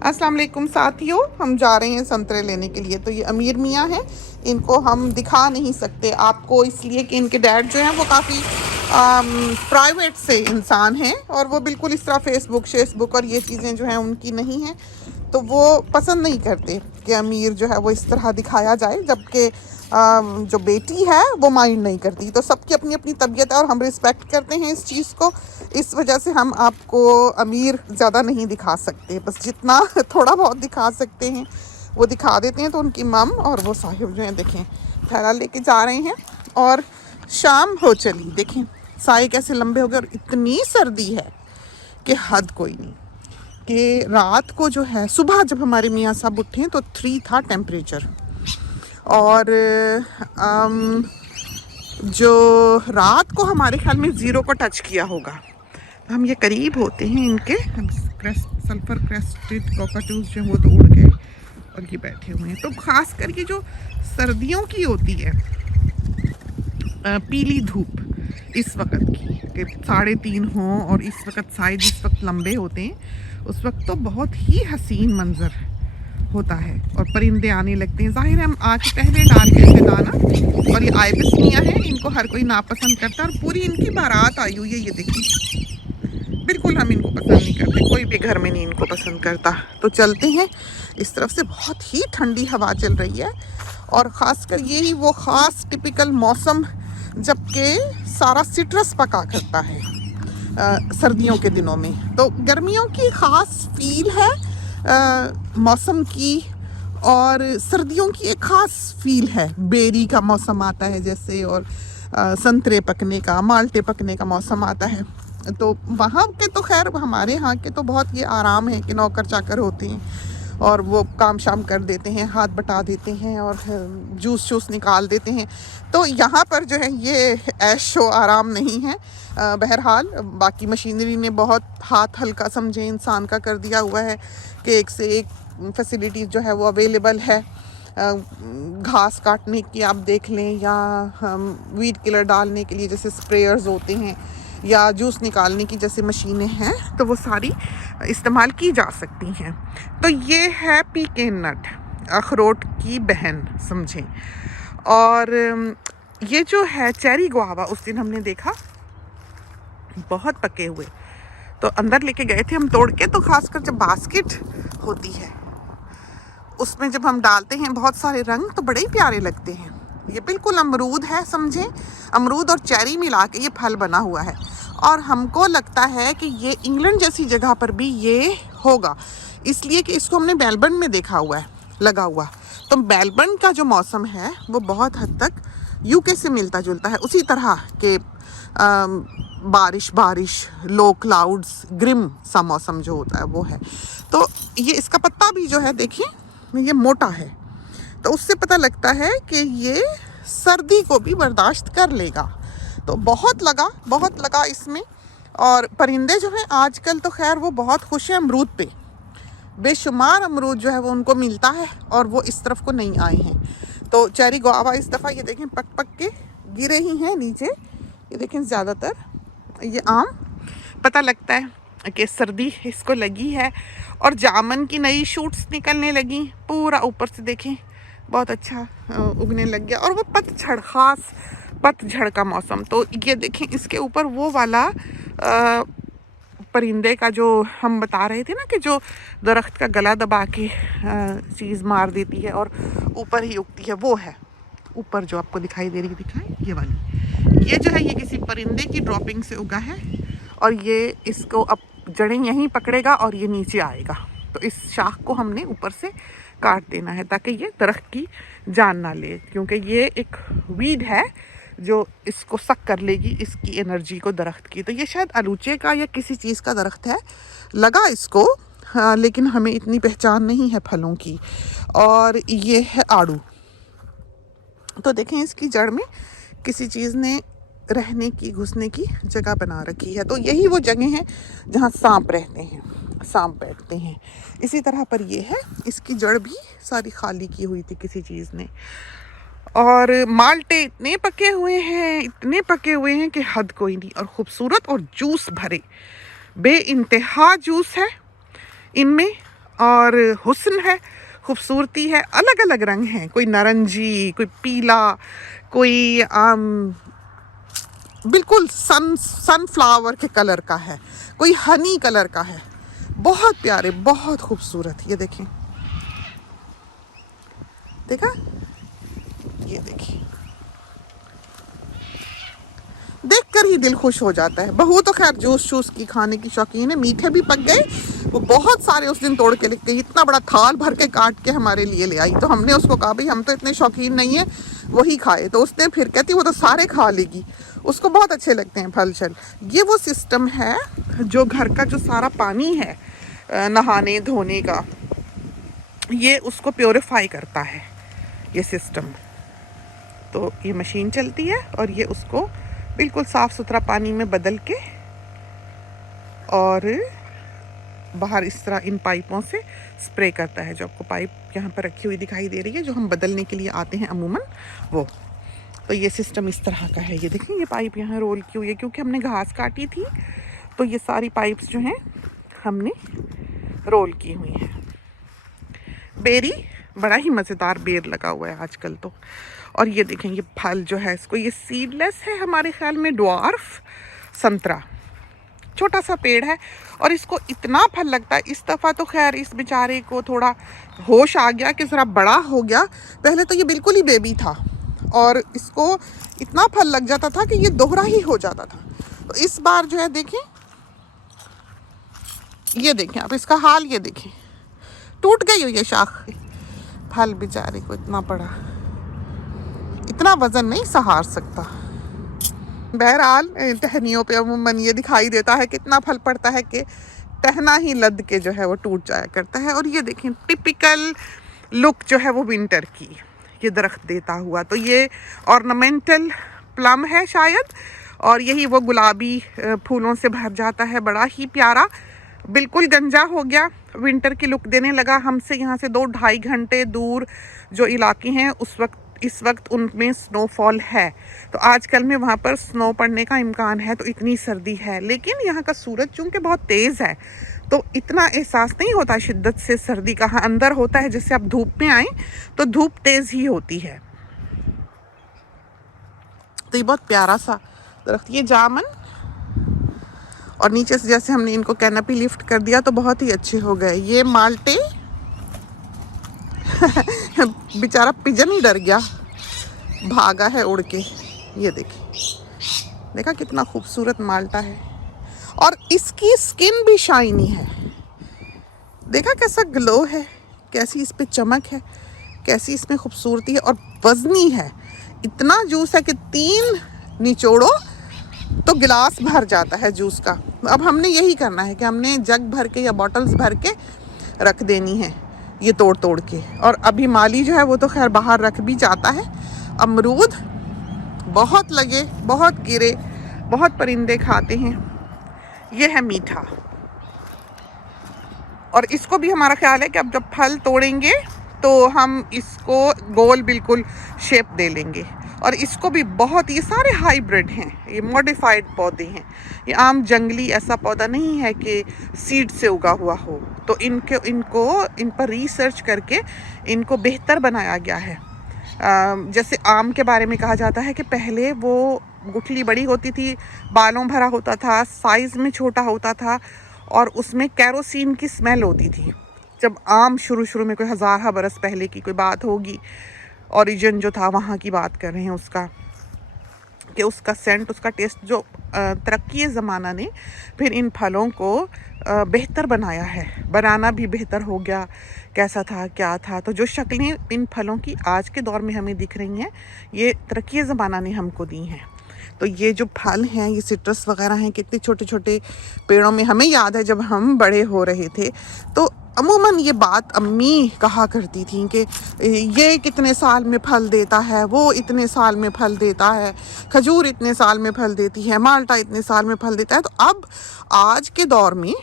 अस्सलाम वालेकुम साथियों, हम जा रहे हैं संतरे लेने के लिए। तो ये अमीर मियाँ हैं, इनको हम दिखा नहीं सकते आपको, इसलिए कि इनके डैड जो हैं वो काफ़ी प्राइवेट से इंसान हैं और वो बिल्कुल इस तरह फेसबुक और ये चीज़ें जो हैं उनकी नहीं हैं। तो वो पसंद नहीं करते कि अमीर जो है वो इस तरह दिखाया जाए, जबकि जो बेटी है वो माइंड नहीं करती। तो सबकी अपनी अपनी तबीयत है और हम रिस्पेक्ट करते हैं इस चीज़ को। इस वजह से हम आपको अमीर ज़्यादा नहीं दिखा सकते, बस जितना थोड़ा बहुत दिखा सकते हैं वो दिखा देते हैं। तो उनकी मम और वो साहिब जो हैं देखें थैला लेके जा रहे हैं और शाम हो चली, देखें साए कैसे लंबे हो गए और इतनी सर्दी है कि हद कोई नहीं। कि रात को जो है, सुबह जब हमारे मियाँ साहब उठे तो 3 था टेम्परेचर और जो रात को हमारे ख्याल में 0 को टच किया होगा। हम ये करीब होते हैं इनके, सल्फर क्रेस्टेड कॉकटेल्स जो वो तो उड़ गए और ये बैठे हुए हैं। तो ख़ास कर ये जो सर्दियों की होती है पीली धूप इस वक्त की कि 3:30 हों और इस वक्त साए जिस वक्त लंबे होते हैं उस वक्त तो बहुत ही हसीन मंजर होता है और परिंदे आने लगते हैं। जाहिर है हम आके पहले डाल के थे दाना और ये आइबिस मियाँ हैं, इनको हर कोई नापसंद करता है और पूरी इनकी बारात आई हुई है। ये देखिए बिल्कुल हम इनको पसंद नहीं करते, कोई भी घर में नहीं इनको पसंद करता। तो चलते हैं, इस तरफ से बहुत ही ठंडी हवा चल रही है और ख़ासकर यही वो ख़ास टिपिकल मौसम जबकि सारा सिट्रस पका करता है सर्दियों के दिनों में। तो गर्मियों की ख़ास फील है मौसम की और सर्दियों की एक ख़ास फील है। बेरी का मौसम आता है जैसे और संतरे पकने का, माल्टे पकने का मौसम आता है। तो वहाँ के तो खैर, हमारे यहाँ के तो बहुत ये आराम है कि नौकर चाकर होते हैं और वो काम शाम कर देते हैं, हाथ बटा देते हैं और जूस निकाल देते हैं। तो यहाँ पर जो है ये ऐशो आराम नहीं है। बहरहाल बाकी मशीनरी ने बहुत हाथ हल्का समझे इंसान का कर दिया हुआ है कि एक से एक फैसिलिटीज़ जो है वो अवेलेबल है। घास काटने की आप देख लें या वीड किलर डालने के लिए जैसे स्प्रेयर्स होते हैं या जूस निकालने की जैसे मशीनें हैं, तो वो सारी इस्तेमाल की जा सकती हैं। तो ये है पीकेन नट, अखरोट की बहन समझें। और ये जो है चेरी गुआवा, उस दिन हमने देखा बहुत पके हुए, तो अंदर लेके गए थे हम तोड़ के। तो खासकर जब बास्केट होती है उसमें जब हम डालते हैं बहुत सारे रंग तो बड़े ही प्यारे लगते हैं। ये बिल्कुल अमरूद है समझें, अमरूद और चेरी मिला के ये फल बना हुआ है और हमको लगता है कि ये इंग्लैंड जैसी जगह पर भी ये होगा, इसलिए कि इसको हमने मेलबर्न में देखा हुआ है लगा हुआ। तो मेलबर्न का जो मौसम है वो बहुत हद तक यूके से मिलता जुलता है, उसी तरह के बारिश लो क्लाउड्स ग्रिम सा मौसम जो होता है वो है। तो ये इसका पत्ता भी जो है देखिए ये मोटा है, तो उससे पता लगता है कि ये सर्दी को भी बर्दाश्त कर लेगा। तो बहुत लगा इसमें। और परिंदे जो हैं आजकल तो खैर वो बहुत खुश हैं अमरूद पे, बेशुमार अमरूद जो है वो उनको मिलता है और वो इस तरफ को नहीं आए हैं। तो चेरी गुआवा इस दफ़ा ये देखें पक के गिरे ही हैं नीचे। ये देखें ज़्यादातर ये आम, पता लगता है कि सर्दी इसको लगी है। और जामन की नई शूट्स निकलने लगी, पूरा ऊपर से देखें बहुत अच्छा उगने लग गया। और वो ख़ास पतझड़ का मौसम। तो ये देखें इसके ऊपर वो वाला परिंदे का जो हम बता रहे थे ना कि जो दरख्त का गला दबा के चीज़ मार देती है और ऊपर ही उगती है, वो है ऊपर जो आपको दिखाई दे रही, दिखाएं ये वाली। ये जो है ये किसी परिंदे की ड्रॉपिंग से उगा है और ये इसको अब जड़ें यहीं पकड़ेगा और ये नीचे आएगा। तो इस शाख को हमने ऊपर से काट देना है ताकि ये दरख्त की जान ना ले, क्योंकि ये एक वीड है जो इसको सक कर लेगी इसकी एनर्जी को दरख्त की। तो ये शायद आलूचे का या किसी चीज़ का दरख्त है लगा इसको, हाँ, लेकिन हमें इतनी पहचान नहीं है फलों की। और ये है आड़ू। तो देखें इसकी जड़ में किसी चीज़ ने रहने की, घुसने की जगह बना रखी है। तो यही वो जगह है जहाँ सांप रहते हैं, सांप बैठते हैं। इसी तरह पर ये है, इसकी जड़ भी सारी खाली की हुई थी किसी चीज़ ने। और माल्टे इतने पके हुए हैं कि हद कोई नहीं, और ख़ूबसूरत और जूस भरे, बेइंतहा जूस है इनमें। और हुस्न है, खूबसूरती है। अलग अलग रंग हैं, कोई नारंगी, कोई पीला, कोई बिल्कुल सनफ्लावर के कलर का है, कोई हनी कलर का है। बहुत प्यारे, बहुत खूबसूरत। ये देखें, देखा, ये देखिए, देखकर ही दिल खुश हो जाता है। बहू तो खैर जूस शूस की खाने की शौकीन है, मीठे भी पक गए। वो बहुत सारे उस दिन तोड़ के लेके गई, इतना बड़ा थाल भर के काट के हमारे लिए ले आई। तो हमने उसको कहा भाई हम तो इतने शौकीन नहीं है, वही खाए। तो उसने फिर कहती वो तो सारे खा लेगी, उसको बहुत अच्छे लगते हैं फल छल। ये वो सिस्टम है जो घर का जो सारा पानी है नहाने धोने का, ये उसको प्योरीफाई करता है ये सिस्टम। तो ये मशीन चलती है और ये उसको बिल्कुल साफ़ सुथरा पानी में बदल के और बाहर इस तरह इन पाइपों से स्प्रे करता है। जो आपको पाइप यहाँ पर रखी हुई दिखाई दे रही है, जो हम बदलने के लिए आते हैं अमूमन, वो। तो ये सिस्टम इस तरह का है। ये देखें, ये पाइप यहाँ रोल की हुई है क्योंकि हमने घास काटी थी, तो ये सारी पाइप्स जो हैं हमने रोल की हुई हैं। बेरी, बड़ा ही मज़ेदार बेर लगा हुआ है आजकल तो। और ये देखें, ये फल जो है इसको, ये सीडलेस है हमारे ख्याल में, ड्वार्फ संतरा, छोटा सा पेड़ है और इसको इतना फल लगता है। इस दफ़ा तो खैर इस बेचारे को थोड़ा होश आ गया कि ज़रा बड़ा हो गया। पहले तो ये बिल्कुल ही बेबी था और इसको इतना फल लग जाता था कि ये दोहरा ही हो जाता था। तो इस बार जो है देखें, ये देखें आप इसका हाल, ये देखें, टूट गई हुई है शाख। फल बेचारे को इतना बड़ा, इतना वजन नहीं सहार सकता। बहरहाल टहनियों पे अमूमन ये दिखाई देता है कितना फल पड़ता है कि टहना ही लद के जो है वो टूट जाया करता है। और ये देखें, टिपिकल लुक जो है वो विंटर की, ये दरख्त देता हुआ। तो ये ऑर्नामेंटल प्लम है शायद, और यही वो गुलाबी फूलों से भर जाता है, बड़ा ही प्यारा। बिल्कुल गंजा हो गया, विंटर की लुक देने लगा। हमसे यहाँ से 2-2.5 घंटे दूर जो इलाके हैं इस वक्त उनमें स्नोफॉल है। तो आजकल में वहाँ पर स्नो पड़ने का इम्कान है, तो इतनी सर्दी है। लेकिन यहाँ का सूरज चूँकि बहुत तेज़ है तो इतना एहसास नहीं होता शिद्दत से सर्दी का। हाँ, अंदर होता है, जैसे आप धूप में आएँ तो धूप तेज़ ही होती है। तो ये बहुत प्यारा सा दरख्त, ये जामन, और नीचे से जैसे हमने इनको कैनपी लिफ्ट कर दिया तो बहुत ही अच्छे हो गए। ये माल्टे बेचारा पिजन ही डर गया, भागा है उड़ के। ये देखिए, देखा कितना खूबसूरत माल्टा है, और इसकी स्किन भी शाइनी है। देखा कैसा ग्लो है, कैसी इस पे चमक है, कैसी इसमें खूबसूरती है, और वजनी है। इतना जूस है कि 3 निचोड़ो तो गिलास भर जाता है जूस का। अब हमने यही करना है कि हमने जग भर के या बॉटल्स भर के रख देनी है ये तोड़ तोड़ के। और अभी माली जो है वो तो खैर बाहर रख भी जाता है। अमरूद बहुत लगे, बहुत गिरे, बहुत परिंदे खाते हैं। ये है मीठा, और इसको भी हमारा ख्याल है कि अब जब फल तोड़ेंगे तो हम इसको गोल बिल्कुल शेप दे लेंगे। और इसको भी बहुत, ये सारे हाइब्रिड हैं, ये मॉडिफाइड पौधे हैं। ये आम जंगली ऐसा पौधा नहीं है कि सीड से उगा हुआ हो। तो इन पर रिसर्च करके इनको बेहतर बनाया गया है। जैसे आम के बारे में कहा जाता है कि पहले वो गुठली बड़ी होती थी, बालों भरा होता था, साइज़ में छोटा होता था, और उसमें कैरोसिन की स्मेल होती थी। जब आम शुरू में, कोई 1000 बरस पहले की कोई बात होगी, ओरिजिन जो था वहाँ की बात कर रहे हैं उसका, कि उसका सेंट, उसका टेस्ट, जो तरक्की ज़माना ने फिर इन फलों को बेहतर बनाया है, बनाना भी बेहतर हो गया। कैसा था, क्या था, तो जो शक्लें इन फलों की आज के दौर में हमें दिख रही हैं, ये तरक्की ज़माना ने हमको दी हैं। तो ये जो फल हैं, ये सिट्रस वगैरह हैं, कितने छोटे छोटे पेड़ों में। हमें याद है जब हम बड़े हो रहे थे तो अमूमन ये बात अम्मी कहा करती थी कि ये कितने साल में फल देता है, वो इतने साल में फल देता है, खजूर इतने साल में फल देती है, माल्टा इतने साल में फल देता है। तो अब आज के दौर में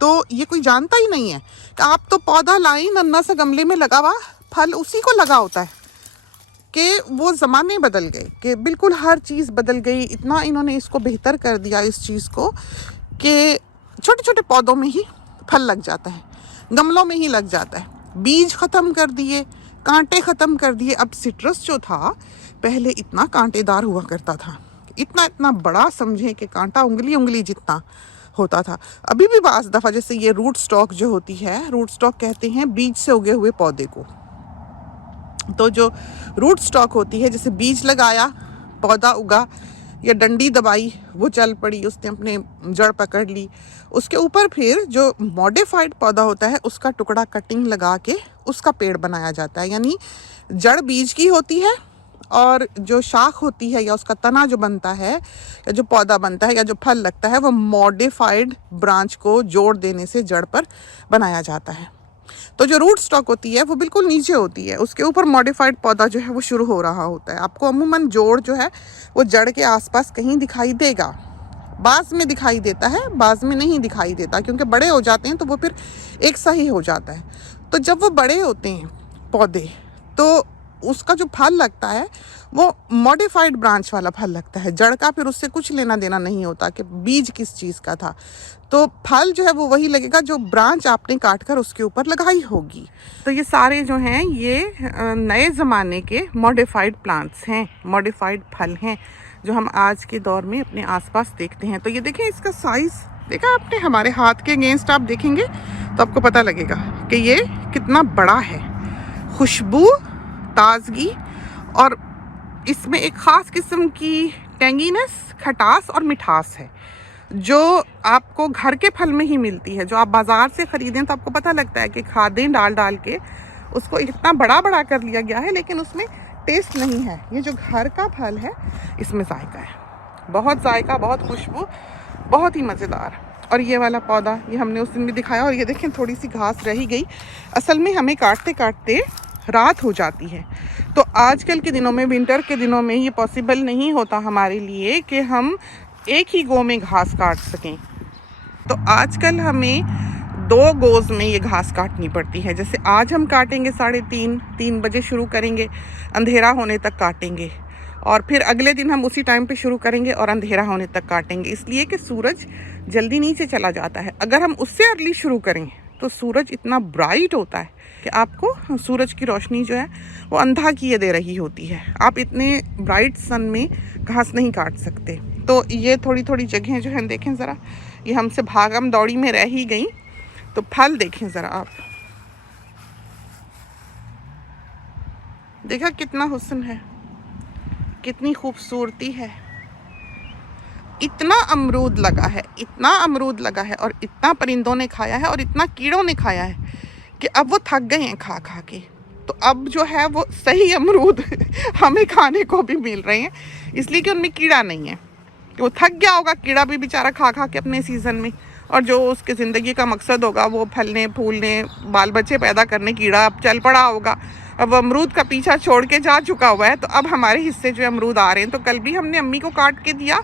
तो ये कोई जानता ही नहीं है कि आप तो पौधा लाई, नन्ना सा गमले में लगा हुआ, फल उसी को लगा होता है। कि वो ज़माने बदल गए, कि बिल्कुल हर चीज़ बदल गई। इतना इन्होंने इसको बेहतर कर दिया इस चीज़ को कि छोटे छोटे पौधों में ही फल लग जाता है। गमलों में ही लग जाता है। बीज ख़त्म कर दिए, कांटे ख़त्म कर दिए। अब सिट्रस जो था पहले इतना कांटेदार हुआ करता था, इतना इतना बड़ा, समझें कि कांटा उंगली उंगली जितना होता था। अभी भी बाज़ दफ़ा जैसे ये रूट स्टॉक जो होती है, रूट स्टॉक कहते हैं बीज से उगे हुए पौधे को। तो जो रूट स्टॉक होती है, जैसे बीज लगाया, पौधा उगा या डंडी दबाई, वो चल पड़ी, उसने अपने जड़ पकड़ ली, उसके ऊपर फिर जो मॉडिफाइड पौधा होता है उसका टुकड़ा कटिंग लगा के उसका पेड़ बनाया जाता है। यानी जड़ बीज की होती है और जो शाख होती है या उसका तना जो बनता है या जो पौधा बनता है या जो फल लगता है वो मॉडिफाइड ब्रांच को जोड़ देने से जड़ पर बनाया जाता है। तो जो रूट स्टॉक होती है वो बिल्कुल नीचे होती है, उसके ऊपर मॉडिफाइड पौधा जो है वो शुरू हो रहा होता है। आपको अमूमन जोड़ जो है वो जड़ के आसपास कहीं दिखाई देगा, बाज़ में दिखाई देता है, बाज़ में नहीं दिखाई देता, क्योंकि बड़े हो जाते हैं तो वो फिर एक सा ही हो जाता है। तो जब वो बड़े होते हैं पौधे तो उसका जो फल लगता है वो मॉडिफाइड ब्रांच वाला फल लगता है। जड़ का फिर उससे कुछ लेना देना नहीं होता कि बीज किस चीज़ का था। तो फल जो है वो वही लगेगा जो ब्रांच आपने काट कर उसके ऊपर लगाई होगी। तो ये सारे जो हैं ये नए ज़माने के मॉडिफाइड प्लांट्स हैं, मॉडिफाइड फल हैं जो हम आज के दौर में अपने आसपास देखते हैं। तो ये देखें, इसका साइज़ देखा आपने, हमारे हाथ के अगेंस्ट आप देखेंगे तो आपको पता लगेगा कि ये कितना बड़ा है। खुशबू, ताजगी और इसमें एक ख़ास किस्म की टेंगीनेस, खटास और मिठास है जो आपको घर के फल में ही मिलती है। जो आप बाज़ार से ख़रीदें तो आपको पता लगता है कि खादें डाल डाल के उसको इतना बड़ा बड़ा कर लिया गया है, लेकिन उसमें टेस्ट नहीं है। ये जो घर का फल है इसमें जायका है, बहुत जायका, बहुत खुशबू, बहुत ही मज़ेदार। और ये वाला पौधा ये हमने उस दिन भी दिखाया। और ये देखें, थोड़ी सी घास रह गई, असल में हमें काटते काटते रात हो जाती है। तो आजकल के दिनों में, विंटर के दिनों में ये पॉसिबल नहीं होता हमारे लिए कि हम एक ही गो में घास काट सकें। तो आजकल हमें 2 गोज़ में ये घास काटनी पड़ती है। जैसे आज हम काटेंगे 3:30 बजे शुरू करेंगे, अंधेरा होने तक काटेंगे, और फिर अगले दिन हम उसी टाइम पे शुरू करेंगे और अंधेरा होने तक काटेंगे, इसलिए कि सूरज जल्दी नीचे चला जाता है। अगर हम उससे अर्ली शुरू करें तो सूरज इतना ब्राइट होता है कि आपको सूरज की रोशनी जो है वो अंधा किए दे रही होती है। आप इतने ब्राइट सन में घास नहीं काट सकते। तो ये थोड़ी थोड़ी जगहें जो हैं देखें ज़रा, ये हमसे भागम दौड़ी में रह ही गई। तो फल देखें ज़रा आप, देखा कितना हुस्न है, कितनी खूबसूरती है। इतना अमरूद लगा है, इतना अमरूद लगा है, और इतना परिंदों ने खाया है और इतना कीड़ों ने खाया है कि अब वो थक गए हैं खा खा के। तो अब जो है वो सही अमरूद हमें खाने को भी मिल रहे हैं, इसलिए कि उनमें कीड़ा नहीं है। वो थक गया होगा कीड़ा भी बेचारा खा खा के अपने सीज़न में, और जो उसके ज़िंदगी का मकसद होगा वो फलने फूलने, बाल बच्चे पैदा करने, कीड़ा अब चल पड़ा होगा। अब अमरूद का पीछा छोड़ के जा चुका हुआ है। तो अब हमारे हिस्से जो अमरूद आ रहे हैं, तो कल भी हमने अम्मी को काट के दिया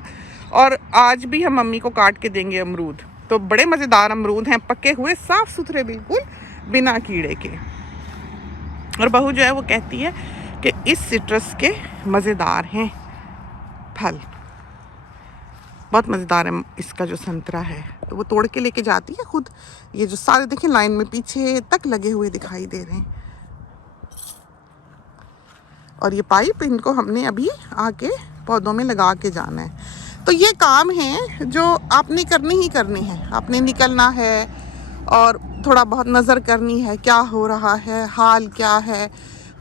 और आज भी हम अम्मी को काट के देंगे अमरूद। तो बड़े मज़ेदार अमरूद हैं, पके हुए, साफ़ सुथरे, बिल्कुल बिना कीड़े के। और बहू जो है वो कहती है कि इस सिट्रस के मज़ेदार हैं फल, बहुत मज़ेदार है। इसका जो संतरा है तो वो तोड़ के लेके जाती है खुद। ये जो सारे देखें लाइन में पीछे तक लगे हुए दिखाई दे रहे हैं। और ये पाइप, इनको हमने अभी आके पौधों में लगा के जाना है। तो ये काम है जो आपने करने ही करने हैं। आपने निकलना है और थोड़ा बहुत नज़र करनी है, क्या हो रहा है, हाल क्या है,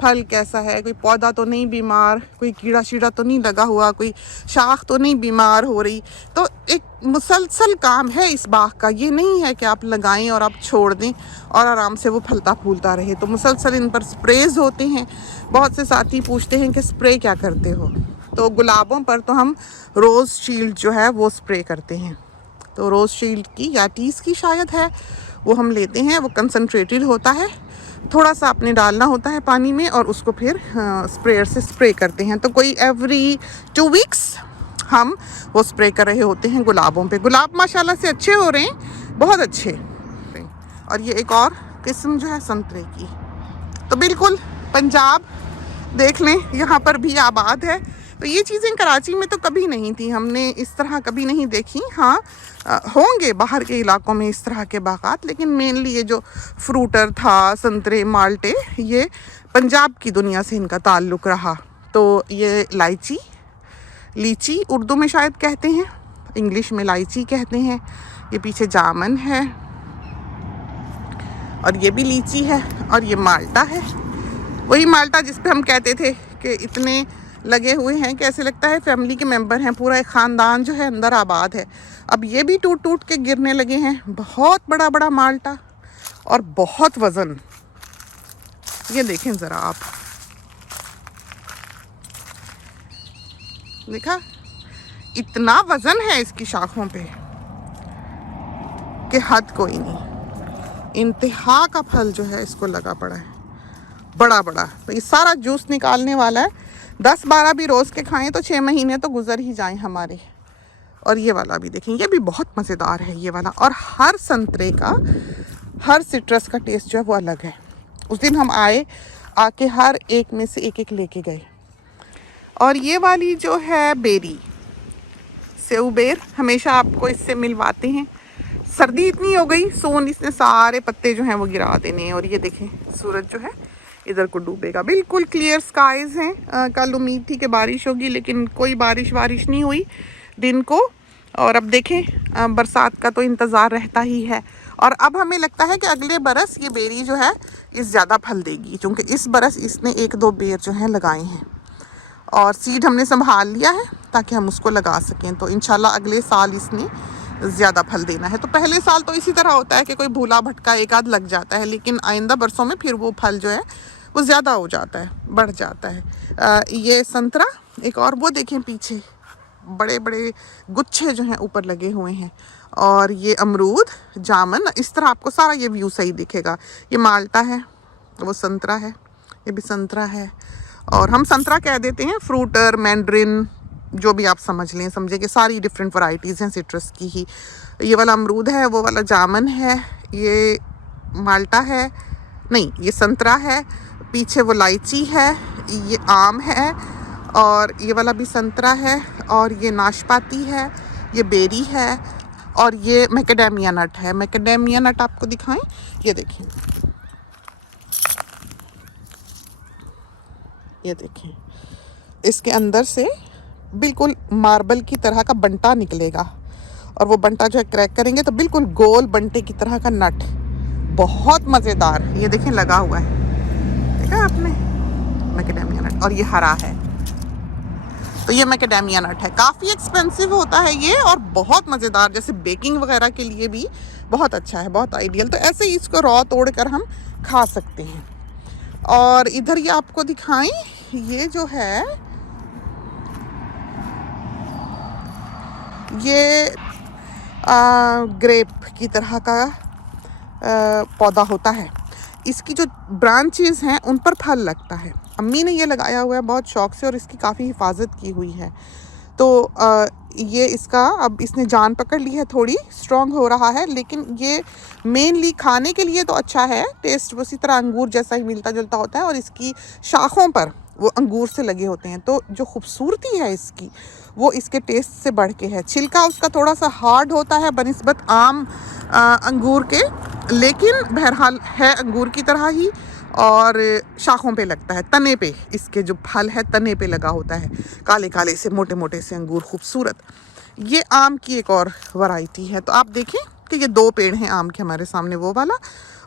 फल कैसा है, कोई पौधा तो नहीं बीमार, कोई कीड़ा शीड़ा तो नहीं लगा हुआ, कोई शाख तो नहीं बीमार हो रही। तो एक मुसलसल काम है इस बाग का। ये नहीं है कि आप लगाएं और आप छोड़ दें और आराम से वो फलता फूलता रहे। तो मुसलसल इन पर स्प्रेज होते हैं। बहुत से साथी पूछते हैं कि स्प्रे क्या करते हो। तो गुलाबों पर तो हम रोज़ शील्ड जो है वो स्प्रे करते हैं। तो रोज़ शील्ड की या टीस की शायद है, वो हम लेते हैं। वो कंसनट्रेटेड होता है, थोड़ा सा आपने डालना होता है पानी में और उसको फिर स्प्रेयर से स्प्रे करते हैं। तो कोई एवरी 2 वीक्स हम वो स्प्रे कर रहे होते हैं गुलाबों पे। गुलाब माशाल्लाह से अच्छे हो रहे हैं, बहुत अच्छे। और ये एक और किस्म जो है संतरे की। तो बिल्कुल पंजाब देख लें, यहाँ पर भी आबाद है। तो ये चीज़ें कराची में तो कभी नहीं थी, हमने इस तरह कभी नहीं देखी। हाँ होंगे बाहर के इलाकों में इस तरह के बागात, लेकिन मेनली ये जो फ्रूटर था, संतरे, माल्टे, ये पंजाब की दुनिया से इनका ताल्लुक़ रहा। तो ये लाइची, लीची उर्दू में शायद कहते हैं, इंग्लिश में लाइची कहते हैं। ये पीछे जामन है और ये भी लीची है, और ये माल्टा है, वही माल्टा जिस पे हम कहते थे कि इतने लगे हुए हैं कि ऐसे लगता है फैमिली के मेंबर हैं, पूरा एक ख़ानदान जो है अंदर आबाद है। अब ये भी टूट टूट के गिरने लगे हैं। बहुत बड़ा बड़ा माल्टा और बहुत वज़न, ये देखें ज़रा आप, देखा इतना वज़न है इसकी शाखों पे कि हद कोई नहीं। इंतहा का फल जो है इसको लगा पड़ा है, बड़ा बड़ा। तो ये सारा जूस निकालने वाला है, 10-12 भी रोज़ के खाएं तो 6 महीने तो गुजर ही जाएं हमारे। और ये वाला भी देखें, ये भी बहुत मज़ेदार है ये वाला। और हर संतरे का, हर सिट्रस का टेस्ट जो है वो अलग है। उस दिन हम आए, आके हर एक में से एक एक लेके गए। और ये वाली जो है बेरी, सेव बेर, हमेशा आपको इससे मिलवाते हैं। सर्दी इतनी हो गई, सोन इसने सारे पत्ते जो हैं वो गिरा देने हैं। और ये देखें सूरज जो है इधर को डूबेगा, बिल्कुल क्लियर स्काइज हैं। कल उम्मीद थी कि बारिश होगी, लेकिन कोई बारिश नहीं हुई दिन को। और अब देखें बरसात का तो इंतज़ार रहता ही है। और अब हमें लगता है कि अगले बरस ये बेरी जो है इस ज़्यादा फल देगी, क्योंकि इस बरस इसने 1-2 बेर जो हैं लगाए हैं और सीड हमने संभाल लिया है ताकि हम उसको लगा सकें। तो इंशाल्लाह अगले साल इसने ज़्यादा फल देना है। तो पहले साल तो इसी तरह होता है कि कोई भूला भटका एक आध लग जाता है, लेकिन आइंदा बरसों में फिर वो फल जो है वो ज़्यादा हो जाता है, बढ़ जाता है। ये संतरा एक और, वो देखें पीछे बड़े बड़े गुच्छे जो हैं ऊपर लगे हुए हैं। और ये अमरूद, जामन, इस तरह आपको सारा ये व्यू सही दिखेगा। ये माल्टा है, वो संतरा है, ये भी संतरा है। और हम संतरा कह देते हैं, फ्रूटर, मैंड्रिन, जो भी आप समझ लें, समझे कि सारी डिफरेंट वैरायटीज़ हैं सिट्रस की ही। ये वाला अमरूद है, वो वाला जामन है, ये माल्टा है, नहीं ये संतरा है, पीछे वो लाइची है, ये आम है, और ये वाला भी संतरा है, और ये नाशपाती है, ये बेरी है, और ये मैकेडेमिया नट है। मैकेडेमिया नट आपको दिखाएं, ये देखिए, ये देखिए, इसके अंदर से बिल्कुल मार्बल की तरह का बंटा निकलेगा, और वो बंटा जो है क्रैक करेंगे तो बिल्कुल गोल बंटे की तरह का नट, बहुत मज़ेदार। ये देखें लगा हुआ है, देखा आपने, मैकेडेमिया नट। और ये हरा है, तो ये मैकेडेमिया नट है। काफ़ी एक्सपेंसिव होता है ये और बहुत मज़ेदार, जैसे बेकिंग वगैरह के लिए भी बहुत अच्छा है, बहुत आइडियल। तो ऐसे ही इसको रॉ तोड़ कर हम खा सकते हैं। और इधर ये आपको दिखाएं, ये जो है ये ग्रेप की तरह का पौधा होता है। इसकी जो ब्रांचेस हैं उन पर फल लगता है। अम्मी ने ये लगाया हुआ है बहुत शौक़ से, और इसकी काफ़ी हिफाजत की हुई है। तो ये इसका अब इसने जान पकड़ ली है, थोड़ी स्ट्रॉन्ग हो रहा है, लेकिन ये मेनली खाने के लिए तो अच्छा है। टेस्ट उसी तरह अंगूर जैसा ही मिलता जुलता होता है, और इसकी शाखों पर वो अंगूर से लगे होते हैं। तो जो खूबसूरती है इसकी, वो इसके टेस्ट से बढ़ के है। छिलका उसका थोड़ा सा हार्ड होता है बनिस्बत आम अंगूर के, लेकिन बहरहाल है अंगूर की तरह ही, और शाखों पे लगता है, तने पे इसके जो फल है तने पे लगा होता है, काले काले से मोटे मोटे से अंगूर, खूबसूरत। ये आम की एक और वैरायटी है। तो आप देखें कि ये 2 पेड़ हैं आम के हमारे सामने, वो वाला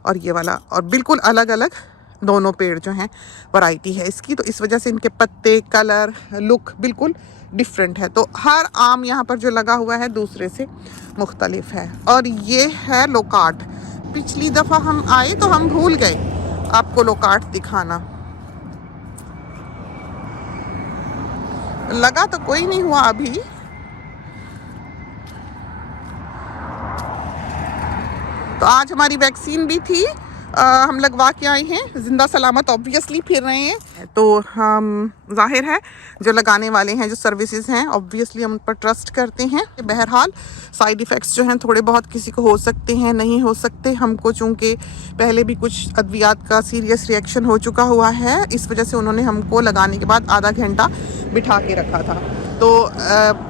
और ये वाला, और बिल्कुल अलग अलग दोनों पेड़ जो हैं वैरायटी है इसकी। तो इस वजह से इनके पत्ते, कलर, लुक बिल्कुल डिफरेंट है। तो हर आम यहाँ पर जो लगा हुआ है दूसरे से मुख्तलिफ है। और ये है लोकाट। पिछली दफ़ा हम आए तो हम भूल गए आपको लोकाट दिखाना, लगा तो कोई नहीं हुआ अभी। तो आज हमारी वैक्सीन भी थी, हम लगवा के आए हैं, जिंदा सलामत ऑब्वियसली फिर रहे हैं। तो हम जाहिर है जो लगाने वाले हैं, जो सर्विसेज हैं, ऑब्वियसली हम उन पर ट्रस्ट करते हैं। बहरहाल साइड इफ़ेक्ट्स जो हैं थोड़े बहुत किसी को हो सकते हैं, नहीं हो सकते। हमको चूँकि पहले भी कुछ अद्वियात का सीरियस रिएक्शन हो चुका हुआ है, इस वजह से उन्होंने हमको लगाने के बाद आधा घंटा बिठा के रखा था। तो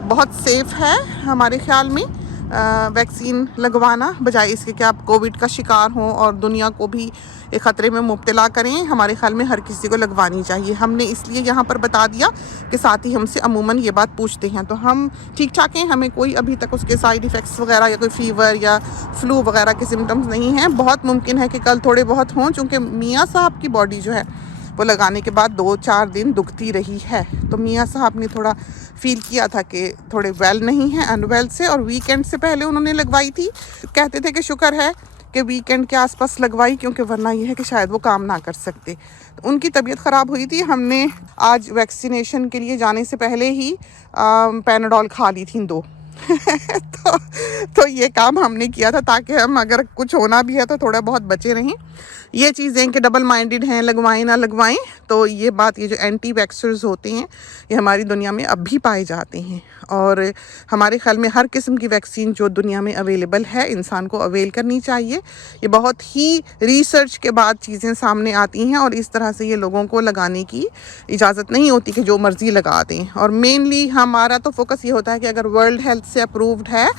बहुत सेफ़ है हमारे ख़्याल में वैक्सीन लगवाना, बजाय इसके कि आप कोविड का शिकार हों और दुनिया को भी एक ख़तरे में मुब्तला करें। हमारे ख्याल में हर किसी को लगवानी चाहिए। हमने इसलिए यहाँ पर बता दिया कि साथ ही हमसे अमूमन ये बात पूछते हैं, तो हम ठीक ठाक हैं, हमें कोई अभी तक उसके साइड इफ़ेक्ट्स वगैरह या कोई फ़ीवर या फ्लू वगैरह के सिम्टम्स नहीं हैं। बहुत मुमकिन है कि कल थोड़े बहुत हों, चूँकि मियाँ साहब की बॉडी जो है वो लगाने के बाद 2-4 दिन दुखती रही है। तो मियाँ साहब ने थोड़ा फील किया था कि थोड़े वेल नहीं हैं, अनवेल से, और वीकेंड से पहले उन्होंने लगवाई थी। कहते थे कि शुक्र है कि वीकेंड के आसपास लगवाई, क्योंकि वरना ये है कि शायद वो काम ना कर सकते। तो उनकी तबीयत ख़राब हुई थी। हमने आज वैक्सीनेशन के लिए जाने से पहले ही पैनाडोल खा ली थी 2 तो ये काम हमने किया था ताकि हम अगर कुछ होना भी है तो थोड़ा बहुत बचे रहें। ये चीज़ें कि डबल माइंडेड हैं, लगवाएं ना लगवाएं, तो ये बात, ये जो एंटी वैक्सर्स होते हैं ये हमारी दुनिया में अब भी पाए जाते हैं। और हमारे ख्याल में हर किस्म की वैक्सीन जो दुनिया में अवेलेबल है इंसान को अवेल करनी चाहिए। ये बहुत ही रिसर्च के बाद चीज़ें सामने आती हैं और इस तरह से ये लोगों को लगाने की इजाज़त नहीं होती कि जो मर्ज़ी लगा दें। और मेनली हमारा तो फोकस ये होता है कि अगर वर्ल्ड हेल्थ से अप्रूव्ड है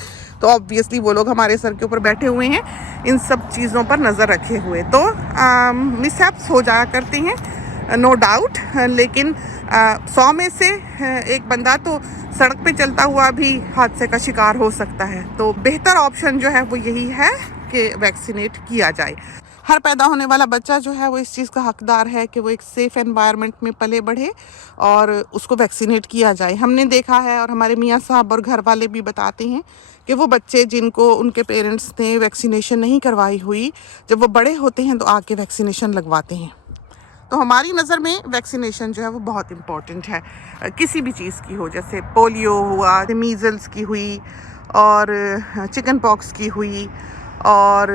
तो ऑब्वियसली वो लोग हमारे सर के ऊपर बैठे हुए हैं इन सब चीज़ों पर नज़र रखे हुए। तो मिसहैप्स हो जाया करते हैं, नो डाउट, लेकिन 100 में से एक बंदा तो सड़क पे चलता हुआ भी हादसे का शिकार हो सकता है। तो बेहतर ऑप्शन जो है वो यही है कि वैक्सीनेट किया जाए। हर पैदा होने वाला बच्चा जो है वो इस चीज़ का हकदार है कि वो एक सेफ़ एनवायरनमेंट में पले बढ़े और उसको वैक्सीनेट किया जाए। हमने देखा है और हमारे मियाँ साहब और घर वाले भी बताते हैं कि वो बच्चे जिनको उनके पेरेंट्स ने वैक्सीनेशन नहीं करवाई हुई, जब वो बड़े होते हैं तो आके वैक्सीनेशन लगवाते हैं। तो हमारी नज़र में वैक्सीनेशन जो है वो बहुत इम्पॉर्टेंट है, किसी भी चीज़ की हो, जैसे पोलियो हुआ, मीज़ल्स की हुई, और चिकन पॉक्स की हुई, और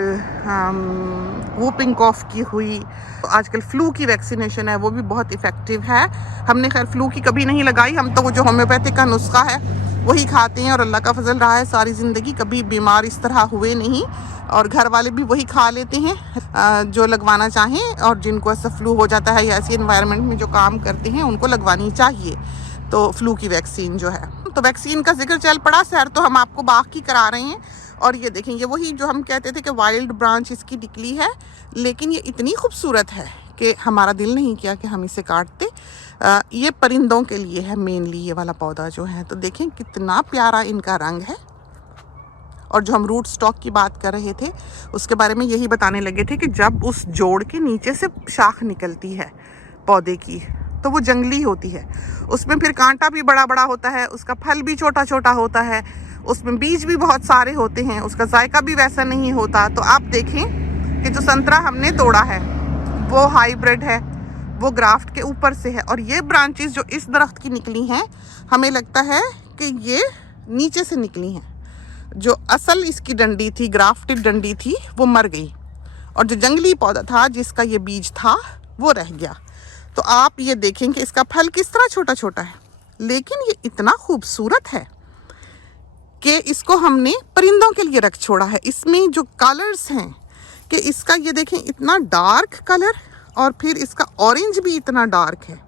वूपिंग कॉफ की हुई। तो आजकल फ़्लू की वैक्सीनेशन है वो भी बहुत इफ़ेक्टिव है। हमने खैर फ़्लू की कभी नहीं लगाई, हम तो वो जो होम्योपैथिक का नुस्खा है वही खाते हैं और अल्लाह का फजल रहा है सारी ज़िंदगी, कभी बीमार इस तरह हुए नहीं, और घर वाले भी वही खा लेते हैं। जो लगवाना चाहें और जिनको ऐसा फ्लू हो जाता है या ऐसी एनवायरनमेंट में जो काम करते हैं उनको लगवानी चाहिए। तो फ्लू की वैक्सीन जो है, तो वैक्सीन का जिक्र चल पड़ा, सैर तो हम आपको बाकी करा रहे हैं। और ये देखें, ये वही जो हम कहते थे कि वाइल्ड ब्रांच इसकी निकली है, लेकिन ये इतनी खूबसूरत है कि हमारा दिल नहीं किया कि हम इसे काटते। ये परिंदों के लिए है मेनली ये वाला पौधा जो है। तो देखें कितना प्यारा इनका रंग है। और जो हम रूट स्टॉक की बात कर रहे थे उसके बारे में यही बताने लगे थे कि जब उस जोड़ के नीचे से शाख निकलती है पौधे की तो वो जंगली होती है, उसमें फिर कांटा भी बड़ा बड़ा होता है, उसका फल भी छोटा छोटा होता है, उसमें बीज भी बहुत सारे होते हैं, उसका जायका भी वैसा नहीं होता। तो आप देखें कि जो संतरा हमने तोड़ा है वो हाइब्रिड है, वो ग्राफ्ट के ऊपर से है, और ये ब्रांचेस जो इस दरख्त की निकली हैं हमें लगता है कि ये नीचे से निकली हैं। जो असल इसकी डंडी थी, ग्राफ्टेड डंडी थी, वो मर गई, और जो जंगली पौधा था जिसका ये बीज था वो रह गया। तो आप ये देखें कि इसका फल किस तरह छोटा छोटा है, लेकिन ये इतना खूबसूरत है कि इसको हमने परिंदों के लिए रख छोड़ा है। इसमें जो कलर्स हैं कि इसका ये देखें इतना डार्क कलर, और फिर इसका ऑरेंज भी इतना डार्क है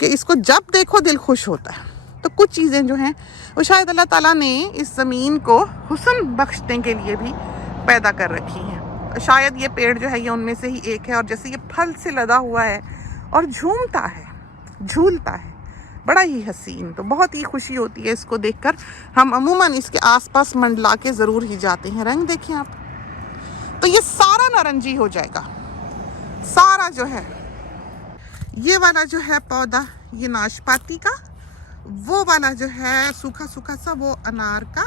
कि इसको जब देखो दिल खुश होता है। तो कुछ चीज़ें जो हैं वो शायद अल्लाह ताला ने इस ज़मीन को हुस्न बख्शने के लिए भी पैदा कर रखी हैं। शायद ये पेड़ जो है ये उनमें से ही एक है, और जैसे ये फल से लदा हुआ है और झूमता है, झूलता है, बड़ा ही हसीन। तो बहुत ही खुशी होती है इसको देखकर। हम अमूमन इसके आसपास मंडला के ज़रूर ही जाते हैं। रंग देखें आप, तो ये सारा नारंगी हो जाएगा, सारा जो है। ये वाला जो है पौधा ये नाशपाती का, वो वाला जो है सूखा सूखा सा वो अनार का,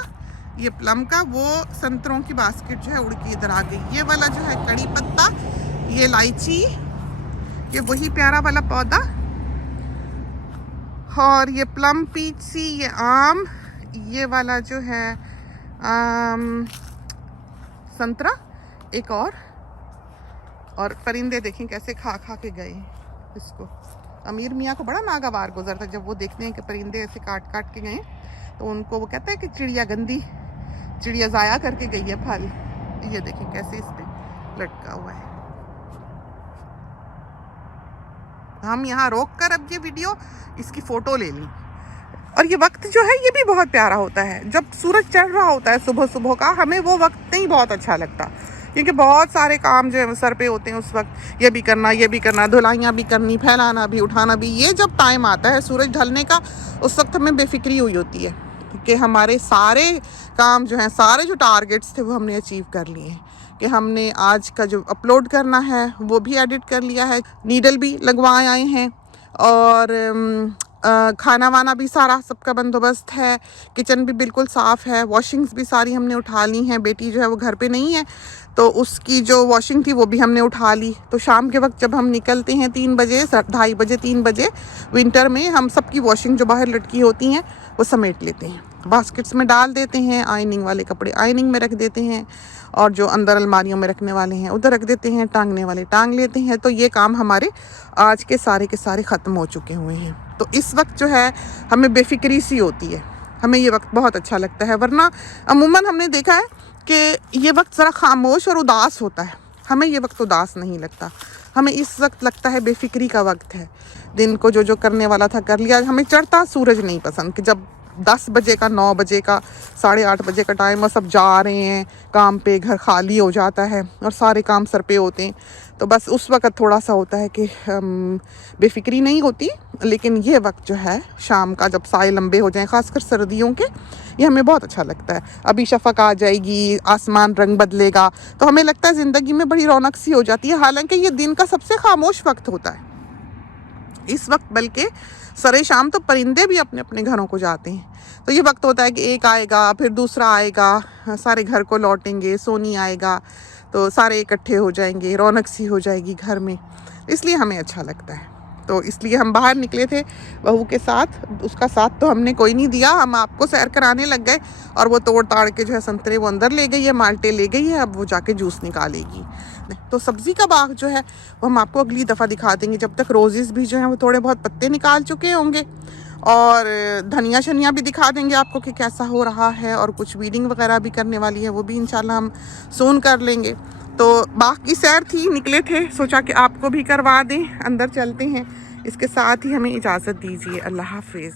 ये प्लम का, वो संतरों की बास्केट जो है उड़ के इधर आ गई। ये वाला जो है कड़ी पत्ता, ये इलायची, ये वही प्यारा वाला पौधा, और ये प्लम पीच सी, ये आम, ये वाला जो है संतरा, एक और और परिंदे देखें कैसे खा खा के गए इसको। अमीर मियाँ को बड़ा नागवार गुजर था जब वो देखते हैं कि परिंदे ऐसे काट काट के गए, तो उनको वो कहते हैं कि चिड़िया गंदी, चिड़िया ज़ाया करके गई है फल। ये देखें कैसे इस पे लटका हुआ है। हम यहाँ रोक कर अब ये वीडियो इसकी फ़ोटो ले ली। और ये वक्त जो है ये भी बहुत प्यारा होता है, जब सूरज चढ़ रहा होता है सुबह सुबह का, हमें वो वक्त नहीं बहुत अच्छा लगता, क्योंकि बहुत सारे काम जो है सर पे होते हैं उस वक्त। ये भी करना, धुलाइयाँ भी करनी, फैलाना भी, उठाना भी। ये जब टाइम आता है सूरज ढलने का, उस वक्त हमें बेफिक्री हुई होती है कि हमारे सारे काम जो हैं, सारे जो टारगेट्स थे वो हमने अचीव कर लिए हैं, कि हमने आज का जो अपलोड करना है वो भी एडिट कर लिया है, नीडल भी लगवाए आए हैं, और खाना वाना भी सारा सबका बंदोबस्त है, किचन भी बिल्कुल साफ़ है, वॉशिंग्स भी सारी हमने उठा ली हैं। बेटी जो है वो घर पे नहीं है, तो उसकी जो वॉशिंग थी वो भी हमने उठा ली। तो शाम के वक्त जब हम निकलते हैं 3 बजे, 2:30 बजे, 3 बजे विंटर में, हम सबकी वॉशिंग जो बाहर लटकी होती हैं वो समेट लेते हैं, बास्केट्स में डाल देते हैं, आयनिंग वाले कपड़े आयनिंग में रख देते हैं, और जो अंदर अलमारियों में रखने वाले हैं उधर रख देते हैं, टांगने वाले टांग लेते हैं। तो ये काम हमारे आज के सारे ख़त्म हो चुके हुए हैं। तो इस वक्त जो है हमें बेफिक्री सी होती है, हमें ये वक्त बहुत अच्छा लगता है। वरना अमूमन हमने देखा है कि ये वक्त ज़रा खामोश और उदास होता है, हमें ये वक्त उदास नहीं लगता, हमें इस वक्त लगता है बेफिक्री का वक्त है। दिन को जो जो करने वाला था कर लिया। हमें चढ़ता सूरज नहीं पसंद कि जब 10 बजे का, 9 बजे का, 8:30 बजे का टाइम और सब जा रहे हैं काम पे, घर खाली हो जाता है और सारे काम सर पे होते हैं, तो बस उस वक्त थोड़ा सा होता है कि बेफिक्री नहीं होती। लेकिन ये वक्त जो है शाम का, जब साए लंबे हो जाएं, ख़ासकर सर्दियों के, ये हमें बहुत अच्छा लगता है। अभी शफ़क़ आ जाएगी, आसमान रंग बदलेगा, तो हमें लगता है ज़िंदगी में बड़ी रौनक सी हो जाती है। हालांकि ये दिन का सबसे खामोश वक्त होता है इस वक्त, बल्कि सरे शाम तो परिंदे भी अपने अपने घरों को जाते हैं। तो ये वक्त होता है कि एक आएगा, फिर दूसरा आएगा, सारे घर को लौटेंगे, सोनी आएगा, तो सारे इकट्ठे हो जाएंगे, रौनक सी हो जाएगी घर में, इसलिए हमें अच्छा लगता है। तो इसलिए हम बाहर निकले थे बहू के साथ। उसका साथ तो हमने कोई नहीं दिया, हम आपको सैर कराने लग गए, और वो तोड़ ताड़ के जो है संतरे वो अंदर ले गई है, माल्टे ले गई है, अब वो जाके जूस निकालेगी। तो सब्ज़ी का बाग जो है वो हम आपको अगली दफ़ा दिखा देंगे, जब तक रोज़ेस भी जो हैं वो थोड़े बहुत पत्ते निकाल चुके होंगे, और धनिया शनिया भी दिखा देंगे आपको कि कैसा हो रहा है, और कुछ वीडिंग वगैरह भी करने वाली है, वो भी इंशाल्लाह हम सून कर लेंगे। तो बाग की सैर थी, निकले थे, सोचा कि आपको भी करवा दें। अंदर चलते हैं, इसके साथ ही हमें इजाज़त दीजिए। अल्लाह हाफिज़।